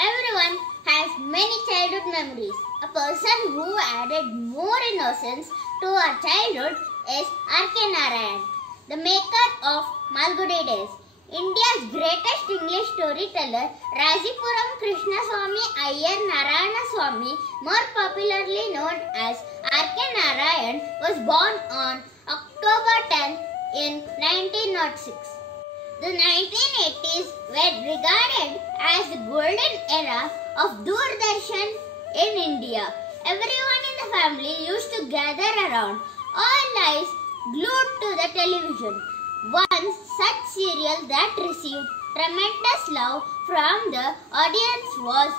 Everyone has many childhood memories. A person who added more innocence to our childhood is R.K. Narayan, the maker of Malgudi Days. India's greatest English storyteller, Rajipuram Krishnaswamy Iyer Narayana Swamy, more popularly known as R.K. Narayan, was born on October 10 in 1906. The 1980s were regarded as the golden era of Doordarshan in India. Everyone in the family used to gather around, all eyes glued to the television. One such serial that received tremendous love from the audience was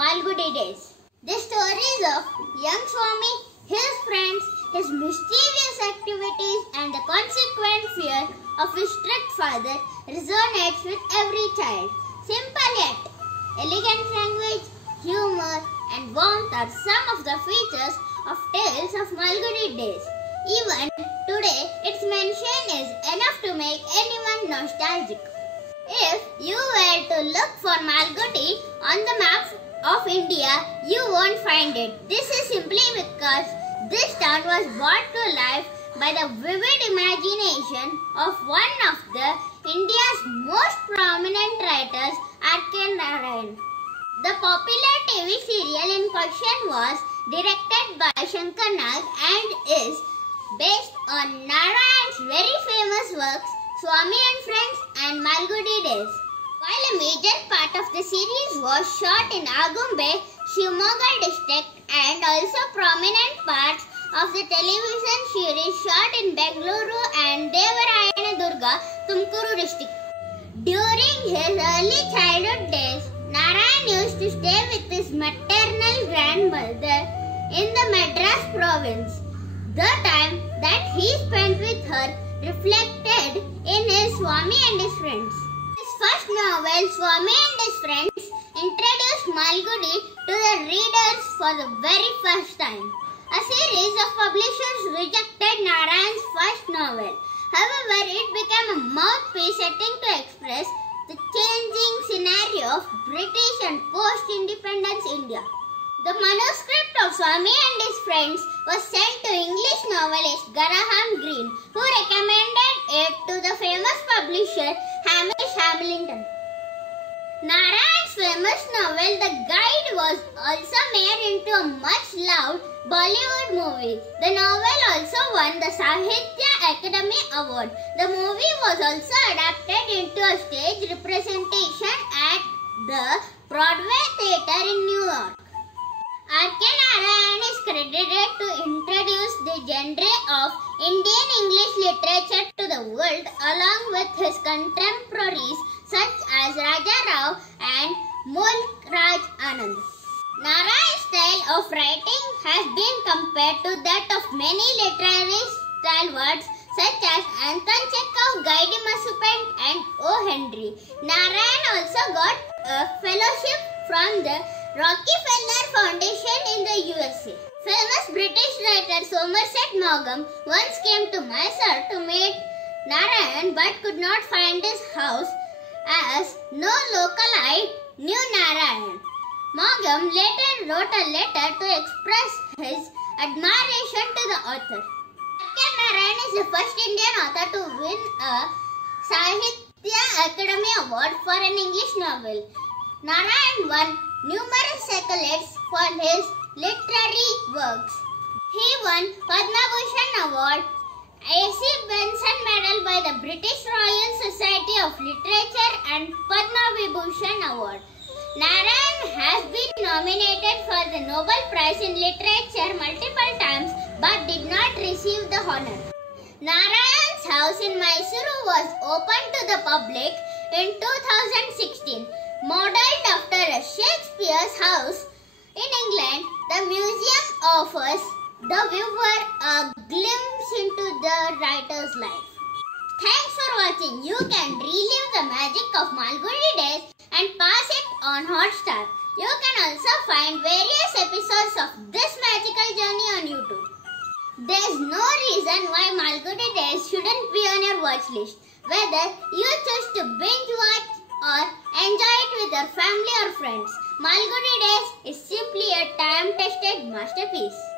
Malgudi Days. The stories of young Swamy, his friends, his mischievous activities and the consequent fear of his strict father resonates with every child. Simple yet elegant language, humor and warmth are some of the features of Tales of Malgudi Days. Even today, its mention is enough to make anyone nostalgic. If you were to look for Malgudi on the map of India, you won't find it. This is simply because this town was brought to life by the vivid imagination of one of India's most prominent writers, R.K. Narayan. The popular TV serial in question was directed by Shankar Nag and is based on Narayan's very famous works Swamy and Friends and Malgudi Days. While a major part of the series was shot in Agumbe, Shimoga district and also prominent parts of the television series shot in Bengaluru and Devarayana Durga, Tumkuru district. During his early childhood days, Narayan used to stay with his maternal grandmother in the Madras province. The time that he spent with her reflected in his Swamy and his Friends. His first novel, Swamy and his Friends, introduced Malgudi to the readers for the very first time. A series of publishers rejected Narayan's first novel. However, it became a mouthpiece setting to express the changing scenario of British and post-independence India. The manuscript of Swamy and his Friends was sent to English novelist Graham Greene, who recommended it to the famous publisher Hamish Hamilton. Narayan's famous novel The Guide was also made into a much-loved Bollywood movie. The novel also won the Sahitya Academy Award. The movie was also adapted into a stage representation at the Broadway Theatre in New York. R.K. Narayan is credited to introduce the genre of Indian English literature to the world along with his contemporaries such as Raja Rao and Mulk Raj Anand. Narayan's style of writing has been compared to that of many literary stalwarts such as Anton Chekhov, Guy de Maupassant and O. Henry. Narayan also got a fellowship from the Rockefeller Foundation in the USA. Famous British writer Somerset Maugham once came to Mysore to meet Narayan but could not find his house as no localite knew Narayan. Maugham later wrote a letter to express his admiration to the author. R.K. Narayan is the first Indian author to win a Sahitya Academy Award for an English novel. Narayan won numerous accolades for his literary works. He won Padma Bhushan Award, A.C. Benson Medal by the British Royal Society of Literature and Padma Vibhushan Award. Narayan has been nominated for the Nobel Prize in Literature multiple times but did not receive the honor. Narayan's house in Mysuru was opened to the public in 2016. Modeled after a Shakespeare's house in England, the museum offers the viewer a glimpse into the writer's life. Thanks for watching. You can relive the magic of Malgudi Days and pass it on Hotstar. You can also find various episodes of this magical journey on YouTube. There's no reason why Malgudi Days shouldn't be on your watch list. Whether you choose to binge watch or enjoy it with your family or friends, Malgudi Days is simply a time-tested masterpiece.